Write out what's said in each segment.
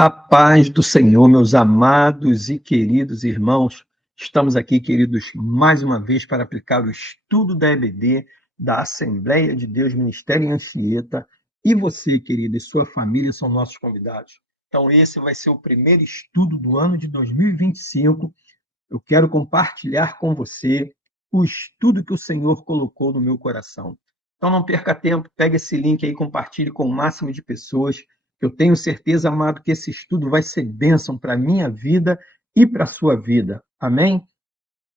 A paz do Senhor, meus amados e queridos irmãos. Estamos aqui, queridos, mais uma vez para aplicar o estudo da EBD, da Assembleia de Deus Ministério em Anchieta. E você, querido, e sua família são nossos convidados. Então, esse vai ser o primeiro estudo do ano de 2025. Eu quero compartilhar com você o estudo que o Senhor colocou no meu coração. Então, não perca tempo, pegue esse link aí, compartilhe com o máximo de pessoas. Eu tenho certeza, amado, que esse estudo vai ser bênção para a minha vida e para a sua vida. Amém?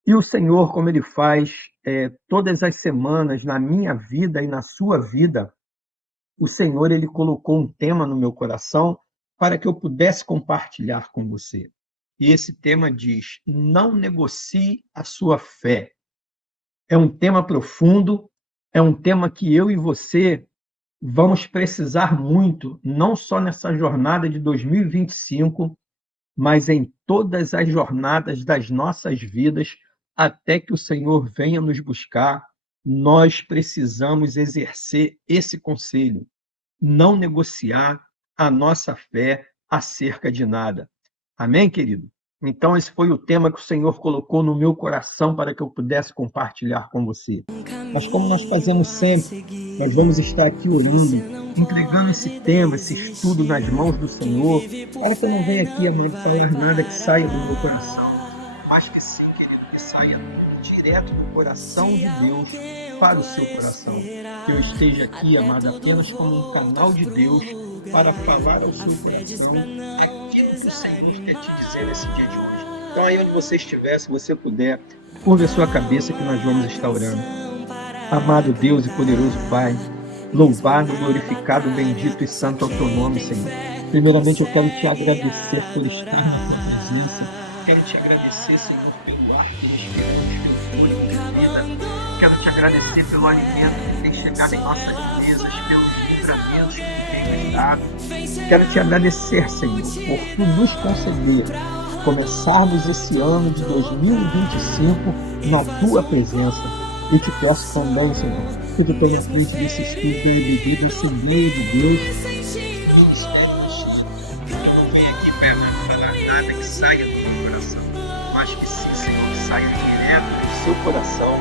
E o Senhor, como Ele faz todas as semanas na minha vida e na sua vida, o Senhor, Ele colocou um tema no meu coração para que eu pudesse compartilhar com você. E esse tema diz: não negocie a sua fé. É um tema profundo, é um tema que eu e você vamos precisar muito, não só nessa jornada de 2025, mas em todas as jornadas das nossas vidas, até que o Senhor venha nos buscar. Nós precisamos exercer esse conselho: não negociar a nossa fé acerca de nada. Amém, querido? Então, esse foi o tema que o Senhor colocou no meu coração para que eu pudesse compartilhar com você. Mas como nós fazemos sempre, nós vamos estar aqui orando, entregando esse tema, esse estudo nas mãos do Senhor, para que eu não venha aqui, amado, falar nada que saia do meu coração, mas que sim, querido, que saia direto do coração de Deus para o seu coração. Que eu esteja aqui, amado, apenas como um canal de Deus para falar ao seu coração aquilo que o Senhor quer te dizer nesse dia de hoje. Então, aí onde você estiver, se você puder, curva a sua cabeça que nós vamos estar orando. Amado Deus e poderoso Pai, louvado, glorificado, bendito e santo é o teu nome, Senhor. Primeiramente, eu quero te agradecer por estar na tua presença. Quero te agradecer, Senhor, pelo ar que respiramos, pelo fôlego de vida. Quero te agradecer pelo alimento que tem chegado em nossas mesas, pelos livramentos que tem nos dado. Quero te agradecer, Senhor, por tu nos conceder começarmos esse ano de 2025 na tua presença. Eu te peço também, Senhor, que tu tenha frente desse Espírito bebido, Assembleia de Deus, ninguém aqui vai falar nada que saia do teu coração, mas que sim, Senhor, que saia direto do seu coração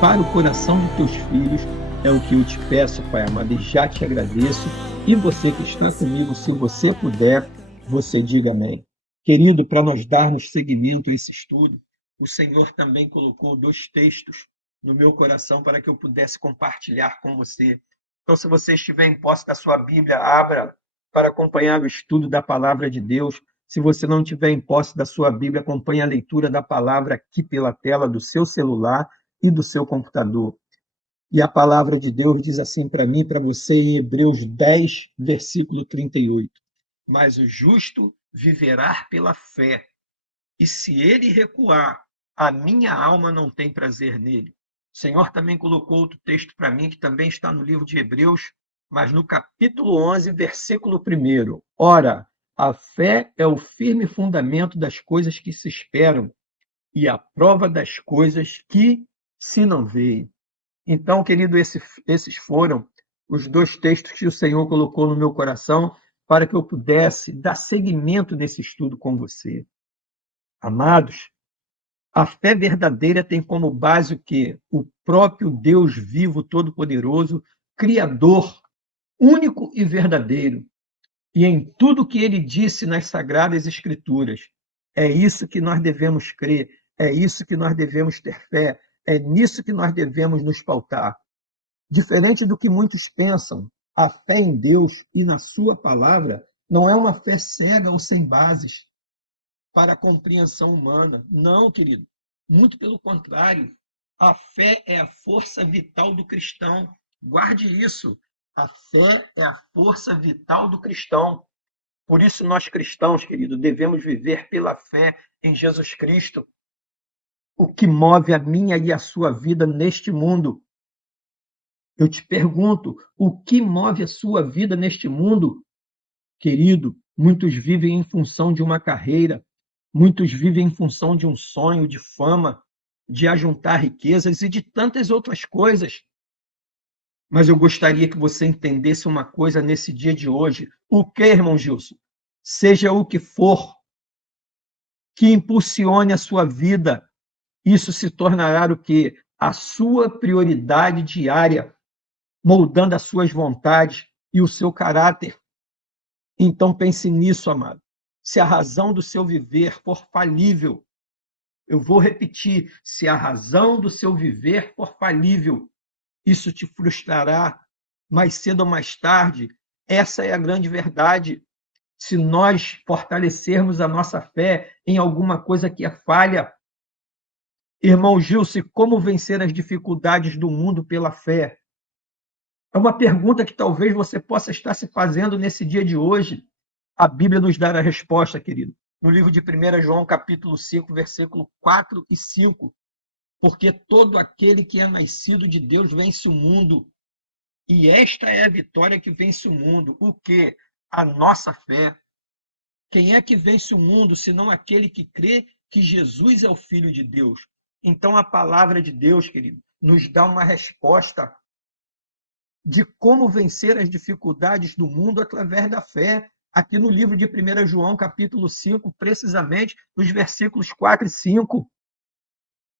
para o coração de teus filhos. É o que eu te peço, Pai amado, e já te agradeço. E você que está comigo, se você puder, você diga amém. Querido, para nós darmos seguimento a esse estudo, o Senhor também colocou 2 textos no meu coração para que eu pudesse compartilhar com você. Então, se você estiver em posse da sua Bíblia, abra para acompanhar o estudo da palavra de Deus. Se você não estiver em posse da sua Bíblia, acompanhe a leitura da palavra aqui pela tela do seu celular e do seu computador. E a palavra de Deus diz assim para mim e para você em Hebreus 10, versículo 38. Mas o justo viverá pela fé, e se ele recuar, a minha alma não tem prazer nele. O Senhor também colocou outro texto para mim, que também está no livro de Hebreus, mas no capítulo 11, versículo 1. Ora, a fé é o firme fundamento das coisas que se esperam e a prova das coisas que se não veem. Então, querido, esses foram os 2 textos que o Senhor colocou no meu coração para que eu pudesse dar seguimento nesse estudo com você. Amados, a fé verdadeira tem como base o quê? O próprio Deus vivo, todo-poderoso, Criador, único e verdadeiro. E em tudo que ele disse nas Sagradas Escrituras, é isso que nós devemos crer, é isso que nós devemos ter fé, é nisso que nós devemos nos pautar. Diferente do que muitos pensam, a fé em Deus e na sua palavra não é uma fé cega ou sem bases para a compreensão humana. Não, querido. Muito pelo contrário. A fé é a força vital do cristão. Guarde isso. A fé é a força vital do cristão. Por isso, nós cristãos, querido, devemos viver pela fé em Jesus Cristo. O que move a minha e a sua vida neste mundo. Eu te pergunto, o que move a sua vida neste mundo? Querido, muitos vivem em função de uma carreira, muitos vivem em função de um sonho, de fama, de ajuntar riquezas e de tantas outras coisas. Mas eu gostaria que você entendesse uma coisa nesse dia de hoje. O que, irmão Gilson? seja o que for, que impulsione a sua vida, isso se tornará o quê? A sua prioridade diária, moldando as suas vontades e o seu caráter. Então pense nisso, amado. Se a razão do seu viver for falível, eu vou repetir, se a razão do seu viver for falível, isso te frustrará mais cedo ou mais tarde. Essa é a grande verdade. Se nós fortalecermos a nossa fé em alguma coisa que é falha, irmão Gilson, como vencer as dificuldades do mundo pela fé? É uma pergunta que talvez você possa estar se fazendo nesse dia de hoje. A Bíblia nos dá a resposta, querido. No livro de 1 João, capítulo 5, versículo 4 e 5. Porque todo aquele que é nascido de Deus vence o mundo. E esta é a vitória que vence o mundo. O quê? A nossa fé. Quem é que vence o mundo, senão aquele que crê que Jesus é o Filho de Deus? Então a palavra de Deus, querido, nos dá uma resposta de como vencer as dificuldades do mundo através da fé. Aqui no livro de 1 João, capítulo 5, precisamente nos versículos 4 e 5.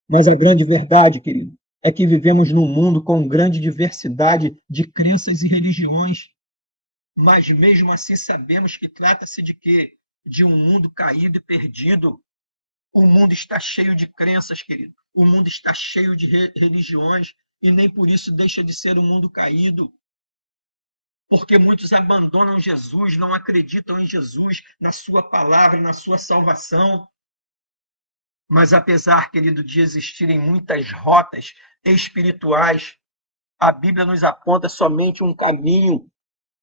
Mas a grande verdade, querido, é que vivemos num mundo com grande diversidade de crenças e religiões. Mas mesmo assim sabemos que trata-se de quê? De um mundo caído e perdido. O mundo está cheio de crenças, querido. O mundo está cheio de religiões e nem por isso deixa de ser um mundo caído. Porque muitos abandonam Jesus, não acreditam em Jesus, na sua palavra, na sua salvação. Mas apesar, querido, de existirem muitas rotas espirituais, a Bíblia nos aponta somente um caminho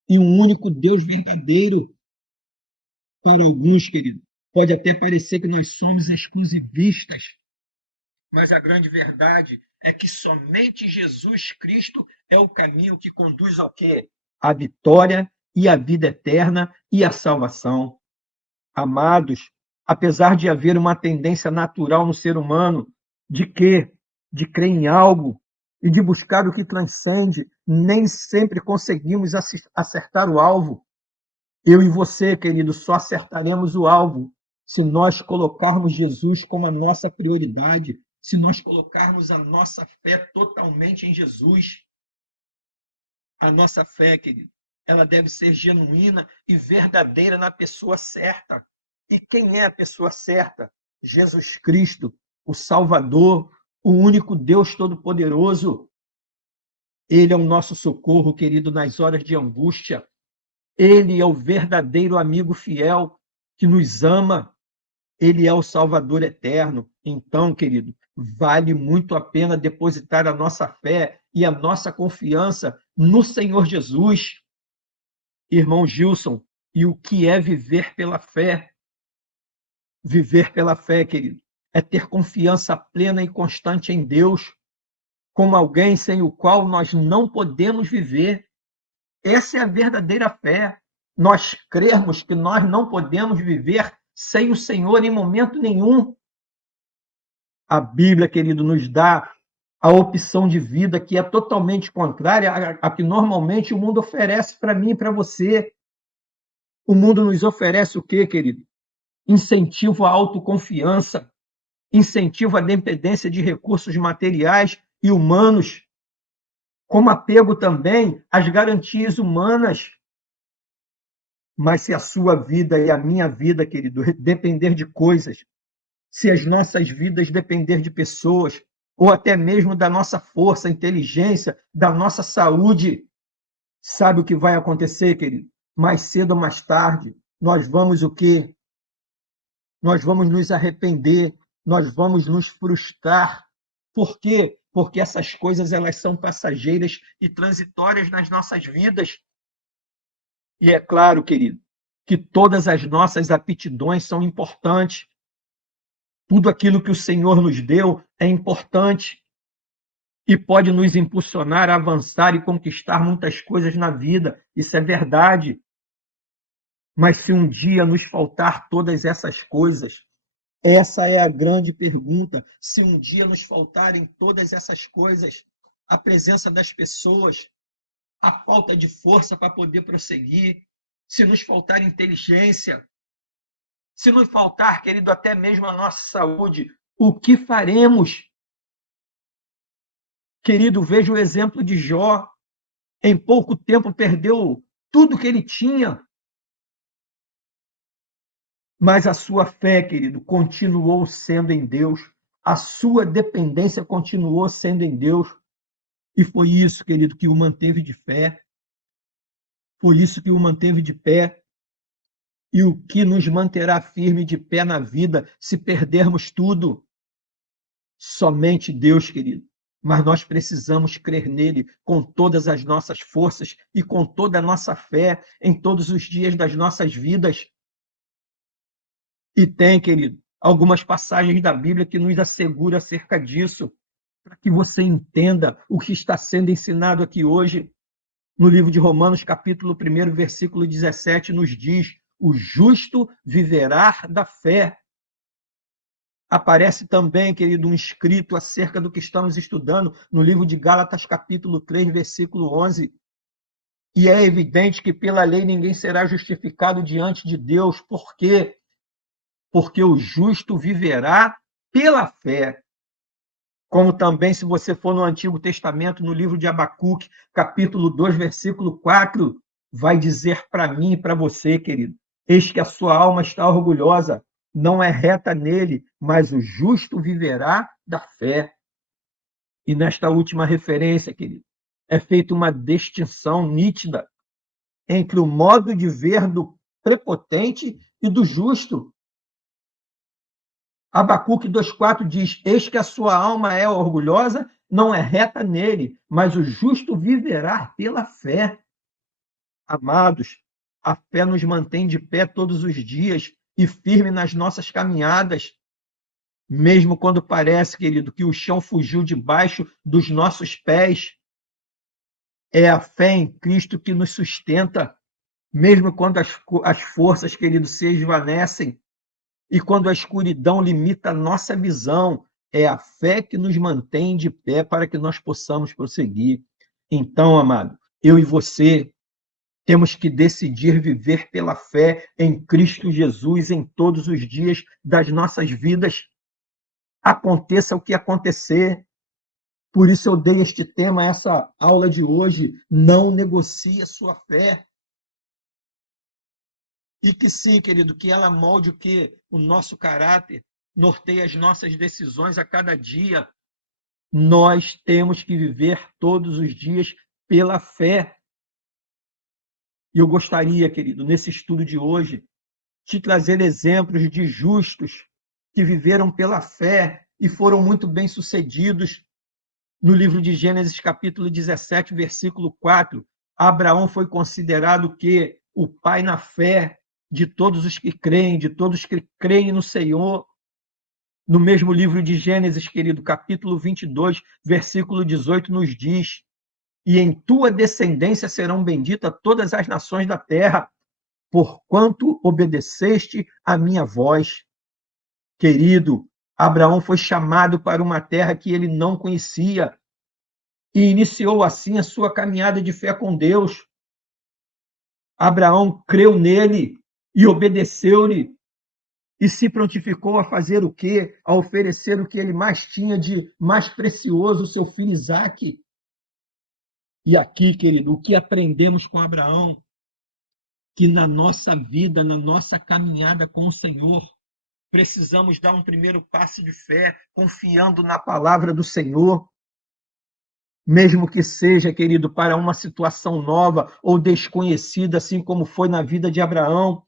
e um único Deus verdadeiro. Para alguns, querido, pode até parecer que nós somos exclusivistas, mas a grande verdade é que somente Jesus Cristo é o caminho que conduz ao quê? A vitória e a vida eterna e a salvação. Amados, apesar de haver uma tendência natural no ser humano de quê? De crer em algo e de buscar o que transcende, nem sempre conseguimos acertar o alvo. Eu e você, querido, só acertaremos o alvo se nós colocarmos Jesus como a nossa prioridade, se nós colocarmos a nossa fé totalmente em Jesus. A nossa fé, querido, ela deve ser genuína e verdadeira na pessoa certa. E quem é a pessoa certa? Jesus Cristo, o Salvador, o único Deus Todo-Poderoso. Ele é o nosso socorro, querido, nas horas de angústia. Ele é o verdadeiro amigo fiel que nos ama. Ele é o Salvador eterno. Então, querido, vale muito a pena depositar a nossa fé e a nossa confiança no Senhor Jesus. Irmão Gilson, e o que é viver pela fé? Viver pela fé, querido, é ter confiança plena e constante em Deus, como alguém sem o qual nós não podemos viver. Essa é a verdadeira fé. Nós crermos que nós não podemos viver sem o Senhor em momento nenhum. A Bíblia, querido, nos dá a opção de vida que é totalmente contrária à que normalmente o mundo oferece para mim e para você. O mundo nos oferece o quê, querido? Incentivo à autoconfiança, incentivo à dependência de recursos materiais e humanos, como apego também às garantias humanas. Mas se a sua vida e a minha vida, querido, depender de coisas, se as nossas vidas depender de pessoas, ou até mesmo da nossa força, inteligência, da nossa saúde, sabe o que vai acontecer, querido? Mais cedo ou mais tarde, nós vamos o quê? Nós vamos nos arrepender, nós vamos nos frustrar. Por quê? Porque essas coisas elas são passageiras e transitórias nas nossas vidas. E é claro, querido, que todas as nossas aptidões são importantes. Tudo aquilo que o Senhor nos deu é importante e pode nos impulsionar a avançar e conquistar muitas coisas na vida. Isso é verdade. Mas se um dia nos faltar todas essas coisas, essa é a grande pergunta. Se um dia nos faltarem todas essas coisas, a presença das pessoas, a falta de força para poder prosseguir, se nos faltar inteligência, Se nos faltar, querido, até mesmo a nossa saúde, o que faremos? Querido, veja o exemplo de Jó. Em pouco tempo perdeu tudo que ele tinha, mas a sua fé, querido, continuou sendo em Deus. A sua dependência continuou sendo em Deus. E foi isso, querido, que o manteve de fé. Foi isso que o manteve de pé. E o que nos manterá firme de pé na vida se perdermos tudo? Somente Deus, querido. Mas nós precisamos crer nele com todas as nossas forças e com toda a nossa fé em todos os dias das nossas vidas. E tem, querido, algumas passagens da Bíblia que nos assegura acerca disso, para que você entenda o que está sendo ensinado aqui hoje. No livro de Romanos, capítulo 1, versículo 17, nos diz: o justo viverá da fé. Aparece também, querido, um escrito acerca do que estamos estudando no livro de Gálatas, capítulo 3, versículo 11. E é evidente que pela lei ninguém será justificado diante de Deus. Por quê? Porque o justo viverá pela fé. Como também, se você for no Antigo Testamento, no livro de Abacuque, capítulo 2, versículo 4, vai dizer para mim e para você, querido: eis que a sua alma está orgulhosa, não é reta nele, mas o justo viverá da fé. E nesta última referência, querido, é feita uma distinção nítida entre o modo de ver do prepotente e do justo. Abacuque 2,4 diz: eis que a sua alma é orgulhosa, não é reta nele, mas o justo viverá pela fé. Amados, a fé nos mantém de pé todos os dias e firme nas nossas caminhadas, mesmo quando parece, querido, que o chão fugiu debaixo dos nossos pés. É a fé em Cristo que nos sustenta, mesmo quando as forças, querido, se esvanecem. E quando a escuridão limita a nossa visão, é a fé que nos mantém de pé para que nós possamos prosseguir. Então, amado, eu e você temos que decidir viver pela fé em Cristo Jesus em todos os dias das nossas vidas. Aconteça o que acontecer. Por isso eu dei este tema, essa aula de hoje. Não negocie a sua fé. E que sim, querido, que ela molde o que? O nosso caráter, norteie as nossas decisões a cada dia. Nós temos que viver todos os dias pela fé. E eu gostaria, querido, nesse estudo de hoje, te trazer exemplos de justos que viveram pela fé e foram muito bem-sucedidos. No livro de Gênesis, capítulo 17, versículo 4, Abraão foi considerado que o pai na fé de todos os que creem, de todos que creem no Senhor. No mesmo livro de Gênesis, querido, capítulo 22, versículo 18, nos diz: e em tua descendência serão benditas todas as nações da terra, porquanto obedeceste à minha voz. Querido, Abraão foi chamado para uma terra que ele não conhecia e iniciou assim a sua caminhada de fé com Deus. Abraão creu nele e obedeceu-lhe e se prontificou a fazer o quê? A oferecer o que ele mais tinha de mais precioso, o seu filho Isaque. E aqui, querido, o que aprendemos com Abraão? Que na nossa vida, na nossa caminhada com o Senhor, precisamos dar um primeiro passo de fé, confiando na palavra do Senhor, mesmo que seja, querido, para uma situação nova ou desconhecida, assim como foi na vida de Abraão,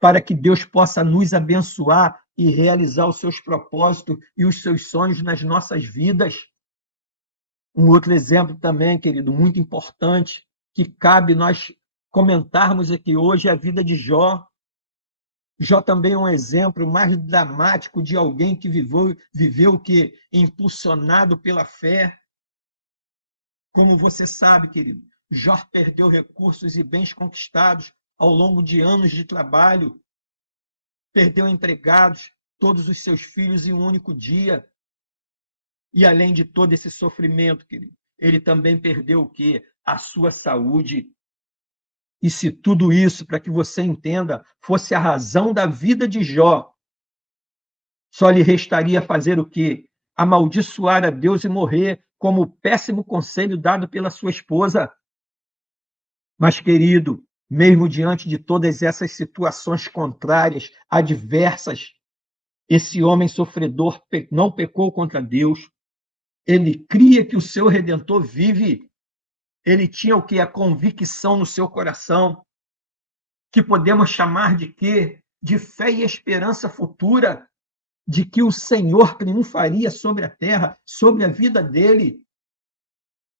para que Deus possa nos abençoar e realizar os seus propósitos e os seus sonhos nas nossas vidas. Um outro exemplo também, querido, muito importante, que cabe nós comentarmos aqui hoje, é a vida de Jó. Jó também é um exemplo mais dramático de alguém que viveu que impulsionado pela fé. Como você sabe, querido, Jó perdeu recursos e bens conquistados ao longo de anos de trabalho, perdeu empregados, todos os seus filhos em um único dia. E além de todo esse sofrimento, querido, ele também perdeu o quê? A sua saúde. E se tudo isso, para que você entenda, fosse a razão da vida de Jó, só lhe restaria fazer o quê? Amaldiçoar a Deus e morrer, como o péssimo conselho dado pela sua esposa. Mas, querido, mesmo diante de todas essas situações contrárias, adversas, esse homem sofredor não pecou contra Deus. Ele cria que o seu Redentor vive. Ele tinha o que? A convicção no seu coração, que podemos chamar de quê? De fé e esperança futura, de que o Senhor triunfaria sobre a terra, sobre a vida dele,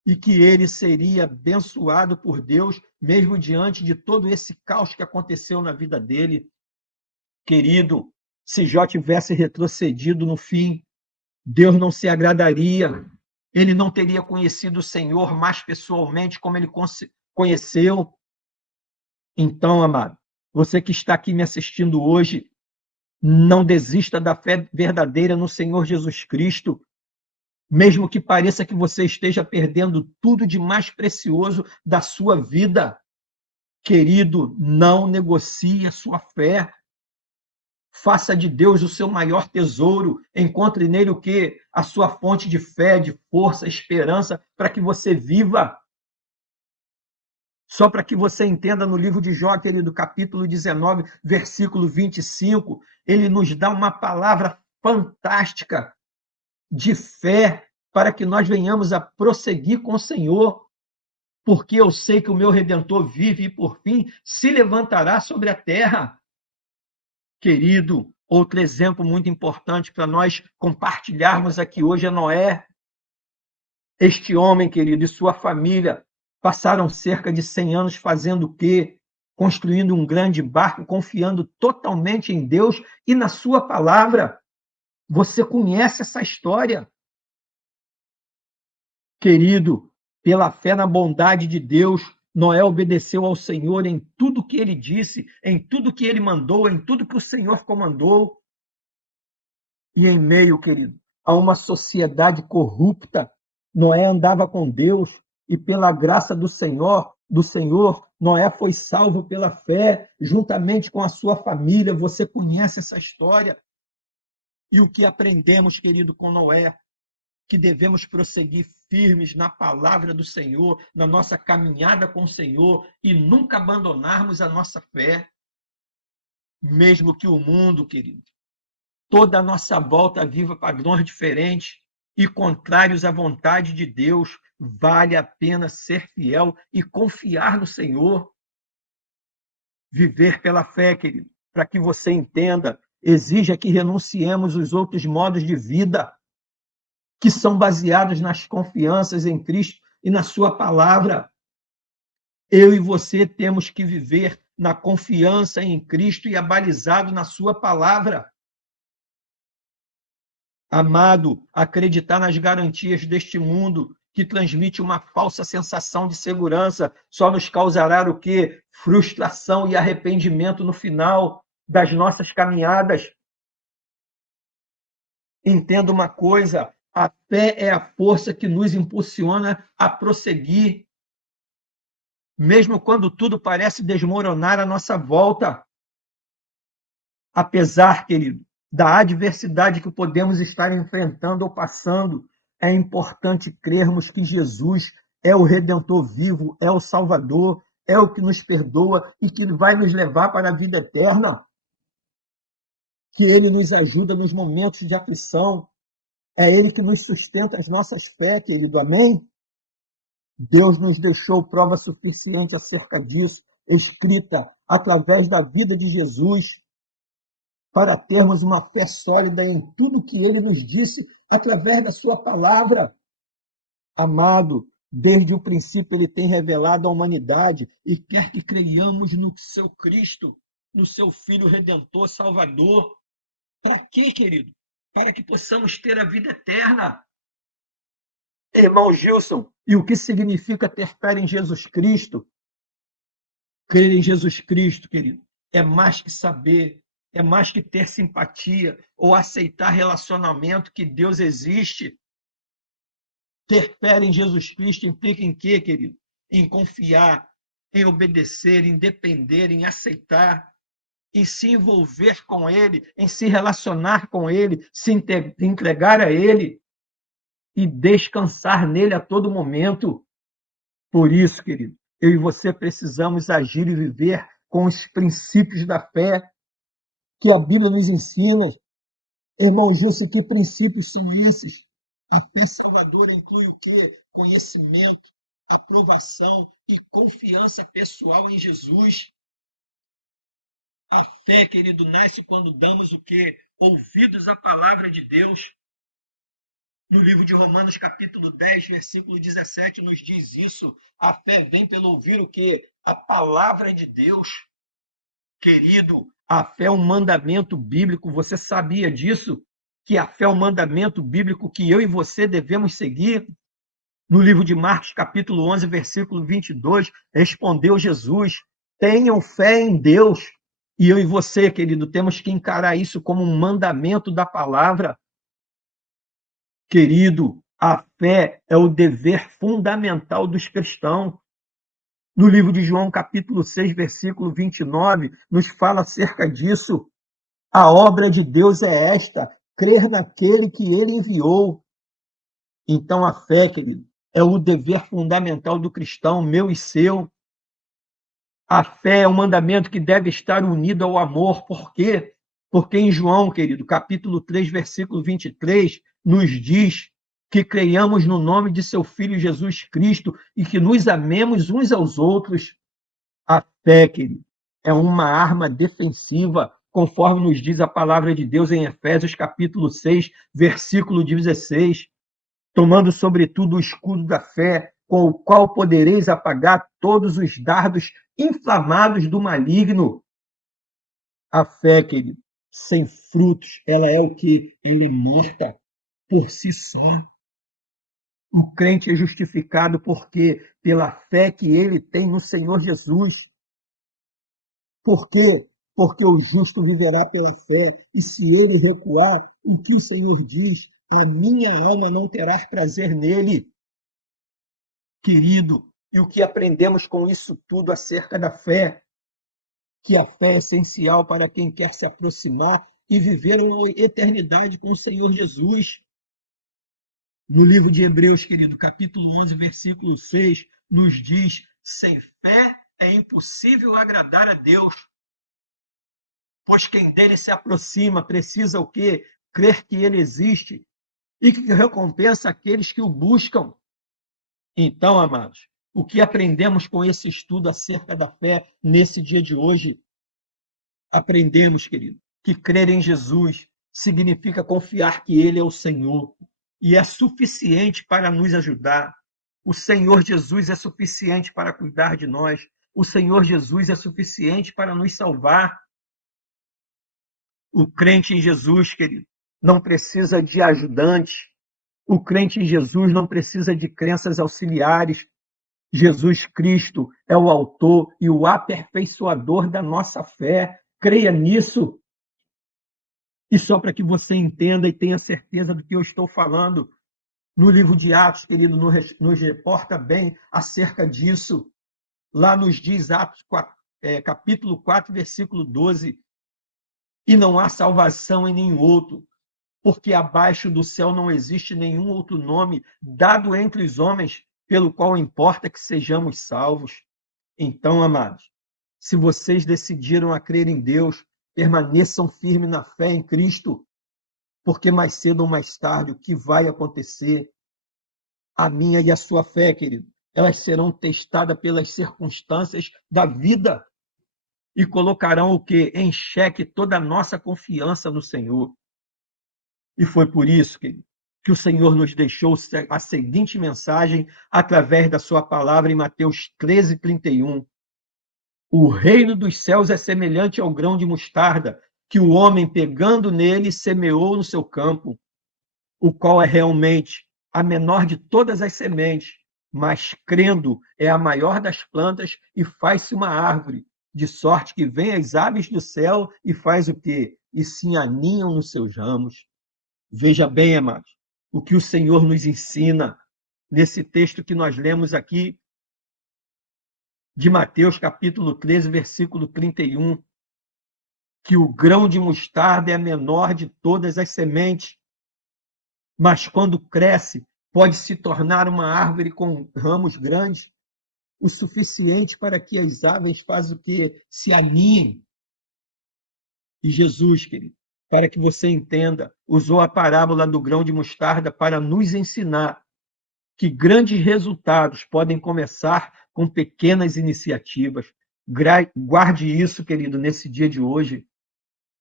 e que ele seria abençoado por Deus, mesmo diante de todo esse caos que aconteceu na vida dele. Querido, se Jó tivesse retrocedido no fim, Deus não se agradaria, ele não teria conhecido o Senhor mais pessoalmente como ele conheceu. Então, amado, você que está aqui me assistindo hoje, não desista da fé verdadeira no Senhor Jesus Cristo, mesmo que pareça que você esteja perdendo tudo de mais precioso da sua vida. Querido, não negocie a sua fé. Faça de Deus o seu maior tesouro. Encontre nele o quê? A sua fonte de fé, de força, esperança, para que você viva. Só para que você entenda, no livro de Jó, querido, capítulo 19, versículo 25, ele nos dá uma palavra fantástica de fé para que nós venhamos a prosseguir com o Senhor, porque eu sei que o meu Redentor vive e, por fim, se levantará sobre a terra. Querido, outro exemplo muito importante para nós compartilharmos aqui hoje é Noé. Este homem, querido, e sua família passaram cerca de 100 anos fazendo o quê? Construindo um grande barco, confiando totalmente em Deus e na sua palavra. Você conhece essa história. Querido, pela fé na bondade de Deus, Noé obedeceu ao Senhor em tudo que ele disse, em tudo que ele mandou, em tudo que o Senhor comandou. E em meio, querido, a uma sociedade corrupta, Noé andava com Deus e pela graça do Senhor, Noé foi salvo pela fé, juntamente com a sua família. Você conhece essa história? E o que aprendemos, querido, com Noé? Que devemos prosseguir firmes na palavra do Senhor, na nossa caminhada com o Senhor e nunca abandonarmos a nossa fé, mesmo que o mundo, querido, toda a nossa volta viva padrões diferentes e contrários à vontade de Deus. Vale a pena ser fiel e confiar no Senhor. Viver pela fé, querido, para que você entenda, exige que renunciemos os outros modos de vida que são baseados nas confianças em Cristo e na sua palavra. Eu e você temos que viver na confiança em Cristo e abalizado na sua palavra. Amado, acreditar nas garantias deste mundo que transmite uma falsa sensação de segurança só nos causará o quê? Frustração e arrependimento no final das nossas caminhadas. Entenda uma coisa, a fé é a força que nos impulsiona a prosseguir, mesmo quando tudo parece desmoronar à nossa volta. Apesar, querido, da adversidade que podemos estar enfrentando ou passando, é importante crermos que Jesus é o Redentor vivo, é o Salvador, é o que nos perdoa e que vai nos levar para a vida eterna. Que Ele nos ajuda nos momentos de aflição. É Ele que nos sustenta as nossas fé, querido. Amém? Deus nos deixou prova suficiente acerca disso, escrita através da vida de Jesus, para termos uma fé sólida em tudo que ele nos disse através da sua palavra. Amado, desde o princípio ele tem revelado à humanidade e quer que creiamos no seu Cristo, no seu Filho Redentor, Salvador. Para quê, querido? Para que possamos ter a vida eterna. Irmão Gilson, e o que significa ter fé em Jesus Cristo? Crer em Jesus Cristo, querido, é mais que saber, é mais que ter simpatia ou aceitar relacionamento que Deus existe. Ter fé em Jesus Cristo implica em quê, querido? Em confiar em obedecer, em depender, em aceitar, em se envolver com Ele, em se relacionar com Ele, se entregar a Ele e descansar nele a todo momento. Por isso, querido, eu e você precisamos agir e viver com os princípios da fé que a Bíblia nos ensina. Irmão Gilson, que princípios são esses? A fé salvadora inclui o quê? Conhecimento, aprovação e confiança pessoal em Jesus. A fé, querido, nasce quando damos o quê? Ouvidos à palavra de Deus. No livro de Romanos, capítulo 10, versículo 17, nos diz isso. A fé vem pelo ouvir o quê? A palavra de Deus. Querido, a fé é um mandamento bíblico. Você sabia disso? Que a fé é um mandamento bíblico que eu e você devemos seguir? No livro de Marcos, capítulo 11, versículo 22, respondeu Jesus: tenham fé em Deus. E eu e você, querido, temos que encarar isso como um mandamento da palavra. Querido, a fé é o dever fundamental dos cristãos. No livro de João, capítulo 6, versículo 29, nos fala acerca disso. A obra de Deus é esta: crer naquele que ele enviou. Então, a fé, querido, é o dever fundamental do cristão, meu e seu. A fé é um mandamento que deve estar unido ao amor. Por quê? Porque em João, querido, capítulo 3, versículo 23, nos diz que creiamos no nome de seu Filho Jesus Cristo e que nos amemos uns aos outros. A fé, querido, é uma arma defensiva, conforme nos diz a palavra de Deus em Efésios, capítulo 6, versículo 16. Tomando sobretudo o escudo da fé, com o qual podereis apagar todos os dardos inflamados do maligno. A fé, querido, sem frutos, ela é o que? Ela é morta por si só. O crente é justificado porque pela fé que ele tem no Senhor Jesus. Por quê? Porque o justo viverá pela fé, e se ele recuar, o que o Senhor diz? A minha alma não terá prazer nele. Querido, e o que aprendemos com isso tudo acerca da fé? Que a fé é essencial para quem quer se aproximar e viver uma eternidade com o Senhor Jesus. No livro de Hebreus, querido, capítulo 11, versículo 6, nos diz: sem fé é impossível agradar a Deus, pois quem dele se aproxima precisa o quê? Crer que ele existe e que recompensa aqueles que o buscam. Então, amados, o que aprendemos com esse estudo acerca da fé nesse dia de hoje? Aprendemos, querido, que crer em Jesus significa confiar que Ele é o Senhor e é suficiente para nos ajudar. O Senhor Jesus é suficiente para cuidar de nós. O Senhor Jesus é suficiente para nos salvar. O crente em Jesus, querido, não precisa de ajudante. O crente em Jesus não precisa de crenças auxiliares. Jesus Cristo é o autor e o aperfeiçoador da nossa fé. Creia nisso. E só para que você entenda e tenha certeza do que eu estou falando, no livro de Atos, querido, nos reporta bem acerca disso. Lá nos diz Atos 4, capítulo 4, versículo 12: e não há salvação em nenhum outro, porque abaixo do céu não existe nenhum outro nome dado entre os homens pelo qual importa que sejamos salvos. Então, amados, se vocês decidiram a crer em Deus, permaneçam firmes na fé em Cristo, porque mais cedo ou mais tarde o que vai acontecer? A minha e a sua fé, querido, elas serão testadas pelas circunstâncias da vida e colocarão o quê? Em xeque toda a nossa confiança no Senhor. E foi por isso, querido, que o Senhor nos deixou a seguinte mensagem através da sua palavra em Mateus 13, 31. O reino dos céus é semelhante ao grão de mostarda, que o homem, pegando nele, semeou no seu campo, o qual é realmente a menor de todas as sementes, mas crendo é a maior das plantas e faz-se uma árvore, de sorte que vêm as aves do céu e faz o quê? E se aninham nos seus ramos. Veja bem, amados, o que o Senhor nos ensina nesse texto que nós lemos aqui. de Mateus, capítulo 13, versículo 31, que o grão de mostarda é a menor de todas as sementes, mas quando cresce, pode se tornar uma árvore com ramos grandes, o suficiente para que as aves façam o quê? Se aninhem. E Jesus, querido, para que você entenda, usou a parábola do grão de mostarda para nos ensinar que grandes resultados podem começar com pequenas iniciativas. Guarde isso, querido, nesse dia de hoje.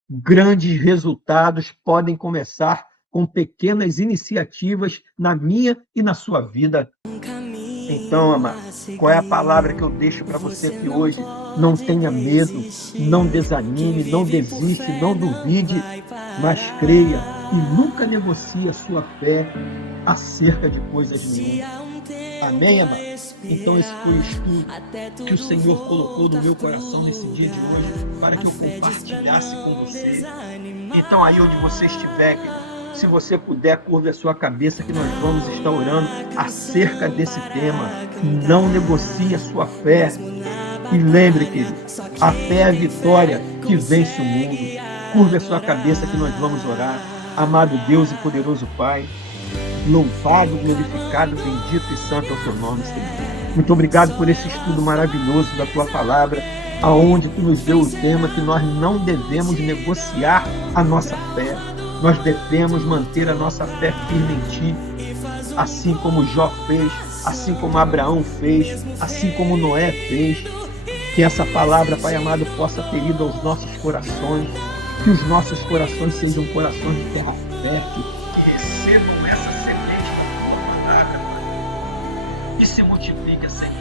Grandes resultados podem começar com pequenas iniciativas na minha e na sua vida. Então, amado, qual é a palavra que eu deixo para você aqui hoje? Não tenha medo, não desanime, não desiste, não duvide, mas creia e nunca negocie a sua fé acerca de coisas nenhuma. Amém, amado? Então esse foi o estudo que o Senhor colocou no meu coração nesse dia de hoje para que eu compartilhasse com você. Então aí onde você estiver, se você puder, curva a sua cabeça que nós vamos estar orando acerca desse tema. Não negocie a sua fé. E lembre, querido, a fé é a vitória que vence o mundo. Curva a sua cabeça que nós vamos orar. Amado Deus e poderoso Pai, louvado, glorificado, bendito e santo é o teu nome, Senhor. Muito obrigado por esse estudo maravilhoso da tua palavra, aonde tu nos deu o tema que nós não devemos negociar a nossa fé. Nós devemos manter a nossa fé firme em ti, assim como Jó fez, assim como Abraão fez, assim como Noé fez. Que essa palavra, Pai amado, possa ter ido aos nossos corações, que os nossos corações sejam corações de terra fértil, que recebam essa semente da tua palavra e se multiplica, Senhor.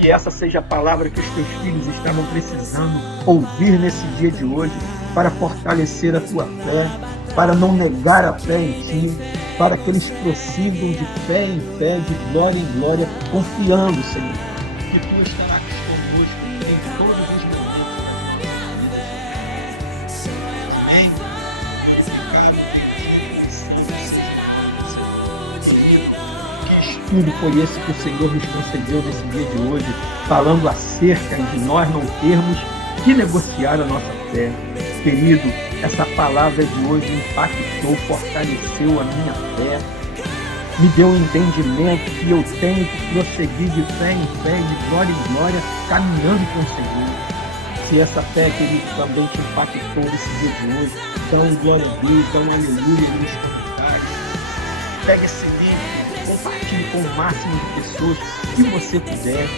Que essa seja a palavra que os teus filhos estavam precisando ouvir nesse dia de hoje, para fortalecer a tua fé, para não negar a fé em ti, para que eles prossigam de fé em fé, de glória em glória, confiando, Senhor, que tu estarás conosco em todos os momentos. Amém. Que estudo foi esse que o Senhor nos concedeu nesse dia de hoje, falando acerca de nós não termos que negociar a nossa fé. Querido, essa palavra de hoje impactou, fortaleceu a minha fé, me deu um entendimento que eu tenho que prosseguir de fé em fé, de glória em glória, caminhando com o Senhor. Se essa fé, querido, também te impactou nesse dia de hoje, dá um glória a Deus, dá um aleluia nos comentários. Pegue esse livro, compartilhe com o máximo de pessoas que você puder.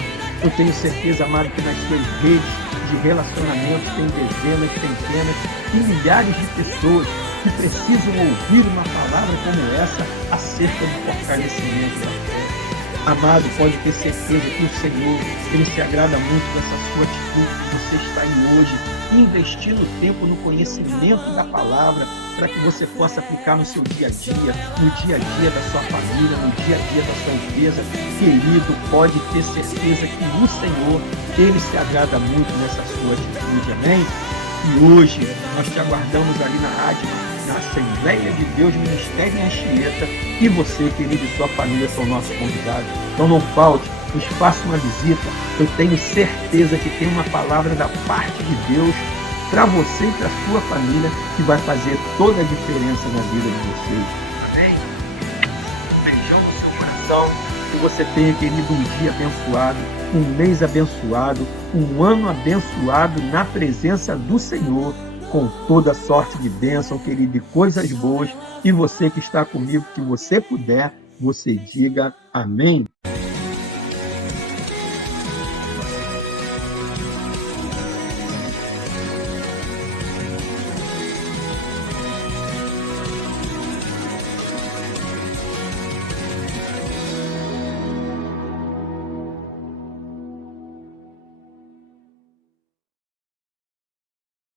Eu tenho certeza, amado, que nas suas redes de relacionamento tem dezenas, centenas e milhares de pessoas que precisam ouvir uma palavra como essa acerca do fortalecimento da fé. Amado, pode ter certeza que o Senhor, Ele se agrada muito dessa sua atitude que você está em hoje, investindo tempo no conhecimento da palavra, para que você possa aplicar no seu dia a dia, no dia a dia da sua família, no dia a dia da sua empresa. Querido, pode ter certeza que o Senhor, Ele se agrada muito nessa sua atitude, amém? E hoje nós te aguardamos ali na rádio, na Assembleia de Deus Ministério em Anchieta, e você, querido, e sua família são nossos convidados. Então não falte, nos faça uma visita. Eu tenho certeza que tem uma palavra da parte de Deus para você e para a sua família que vai fazer toda a diferença na vida de vocês. Amém? Um beijão no seu coração. Que você tenha, querido, um dia abençoado, um mês abençoado, um ano abençoado na presença do Senhor, com toda sorte de bênção, querido, e coisas boas. E você que está comigo, que você puder, você diga amém.